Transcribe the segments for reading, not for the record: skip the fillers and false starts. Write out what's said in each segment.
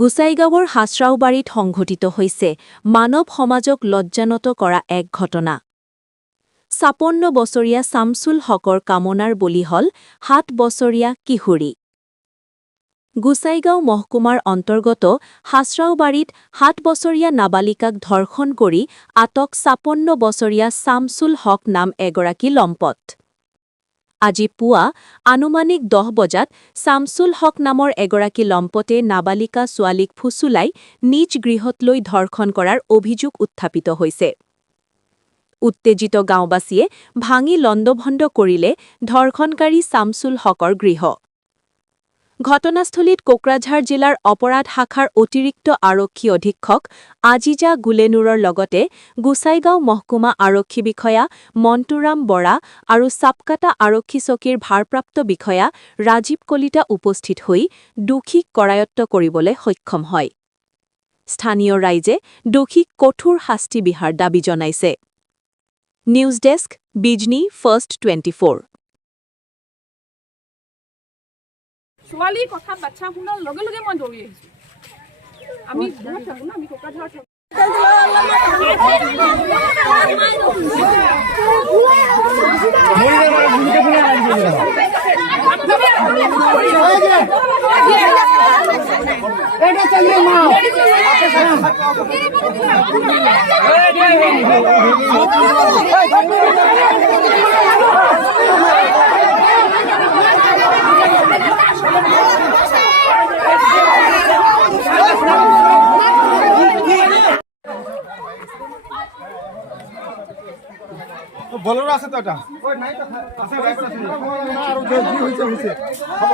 গোসাইগাঁৱৰ হাছৰাওবাৰীত সংঘটিত হৈছে মানৱ সমাজক লজ্জানত কৰা এক ঘটনা। ৫৬ বছৰীয়া শামছুল হকৰ কামনাৰ বলি হল ৭ বছৰীয়া কিশোৰী। গোসাইগাঁও মহকুমাৰ অন্তৰ্গত হাছৰাওবাৰীত ৭ বছৰীয়া নাবালিকাক ধৰ্ষণ কৰি আটক ৫৬ বছৰীয়া শামছুল হক নাম এগৰাকী লম্পট। আজি পুৱা আনুমানিক ১০ বজাত শামছুল হক নামৰ এগৰাকী লম্পটে নাবালিকা ছোৱালীক ফুচুলাই নিজ গৃহত লৈ ধৰ্ষণ কৰাৰ অভিযোগ উত্থাপিত হৈছে। উত্তেজিত গাঁওবাসীয়ে ভাঙি লণ্ডভণ্ড কৰিলে ধৰ্ষণকাৰী শামছুল হকৰ গৃহ। ঘটনাস্থলীত কোকৰাঝাৰ জিলাৰ অপৰাধ শাখাৰ অতিৰিক্ত আৰক্ষী অধীক্ষক আজিজা গুলেনুৰৰ লগতে গোসাইগাঁও মহকুমা আৰক্ষী বিষয়া মন্টুৰাম বৰা আৰু চাপকাটা আৰক্ষী চকীৰ ভাৰপ্ৰাপ্ত বিষয়া ৰাজীৱ কলিতা উপস্থিত হৈ দোষীক কৰায়ত্ব কৰিবলৈ সক্ষম হয়। স্থানীয় ৰাইজে দোষীক কঠোৰ শাস্তি বিহাৰ দাবী জনাইছে। News desk, Bijni first 24। ছোৱালী কথা বাচ্চা শুনাৰ লগে লগে মই দৌৰি আহিছোঁ। আমি দূৰত থাকোঁ না, আমি কোকৰাঝাৰত থাকোঁ। বলৰো আছে তো এটা আছে আৰু যি হৈছে হৈছে হ'ব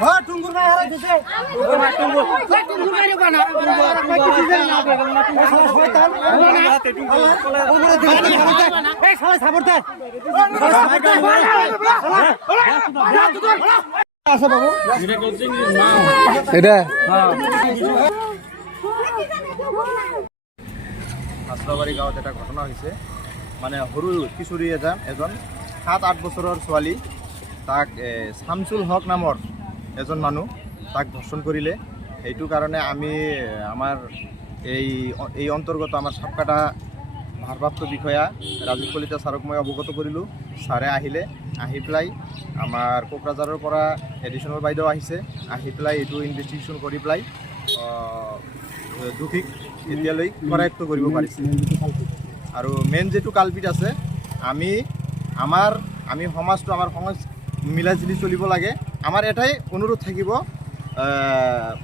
হ'ব টুঙ্গুর নাই হারাই দিছে টুঙ্গুর নাই বানা এই শালা সাবরদার আছে বাবু এটা হাছৰাওবাৰী গাঁৱত এটা ঘটনা হৈছে। মানে সৰু কিশোৰী এজন ৭-৮ বছৰৰ ছোৱালী, তাক শামছুল হক নামৰ এজন মানুহ তাক ধৰ্ষণ কৰিলে। সেইটো কাৰণে আমি আমাৰ এই অন্তৰ্গত আমাৰ চাপকাটা ভাৰপ্ৰাপ্ত বিষয়া ৰাজীৱ কলিতা ছাৰক মই অৱগত কৰিলোঁ। ছাৰে আহিলে, আহি পেলাই আমাৰ কোকৰাঝাৰৰ পৰা এডিশ্যনেল বাইদেউ আহিছে, আহি পেলাই এইটো ইনভেষ্টিগেশ্যন কৰি পেলাই দোষীক এতিয়ালৈ কৰায়ত্ব কৰিব পাৰিছে। আৰু মেইন যিটো কালপিট আছে, আমি সমাজটো আমাৰ সমাজ মিলাজুলি চলিব লাগে। আমাৰ এটাই অনুৰোধ থাকিব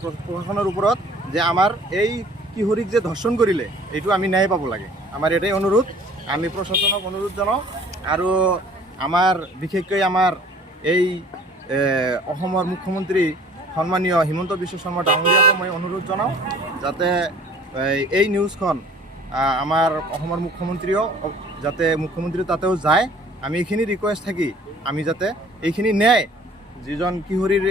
প্ৰশাসনৰ ওপৰত যে আমাৰ এই কিশোৰীক যে ধৰ্ষণ কৰিলে এইটো আমি ন্যায় পাব লাগে। আমাৰ এটাই অনুৰোধ, আমি প্ৰশাসনক অনুৰোধ জনাওঁ। আৰু আমাৰ বিশেষকৈ আমাৰ এই অসমৰ মুখ্যমন্ত্ৰী সন্মানীয় হিমন্ত বিশ্ব শৰ্মা ডাঙৰীয়াকো মই অনুৰোধ জনাওঁ যাতে এই নিউজখন আমাৰ অসমৰ মুখ্যমন্ত্ৰীও মুখ্যমন্ত্ৰী তাতেও যায়। আমি এইখিনি ৰিকুৱেষ্ট থাকি আমি যাতে এইখিনি ন্যায়, যিজন কিশোৰীৰ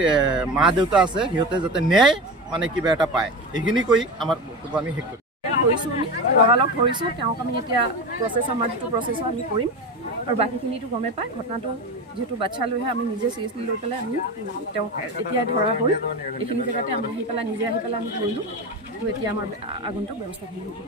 মা দেউতা আছে সিহঁতে যাতে ন্যায় মানে কিবা এটা পায়, এইখিনি কৈ আমাৰ বক্তব্য আমি শেষ কৰিম। ধৰিছোঁ, লগালগ ধৰিছোঁ তেওঁক। আমি এতিয়া আমাৰ যিটো প্ৰচেছৰ আমি কৰিম, আৰু বাকীখিনিতো গমেই পায়। ঘটনাটো যিহেতু বাচ্চা লৈহে আমি নিজে চিৰিয়াছলি লৈ পেলাই আমি তেওঁক এতিয়াই ধৰা হ'ল। এইখিনি জেগাতে আমি নিজে আহি পেলাই আমি ধৰিলোঁ। তো এতিয়া আমাৰ আগন্তুক ব্যৱস্থাখিনি হ'ব।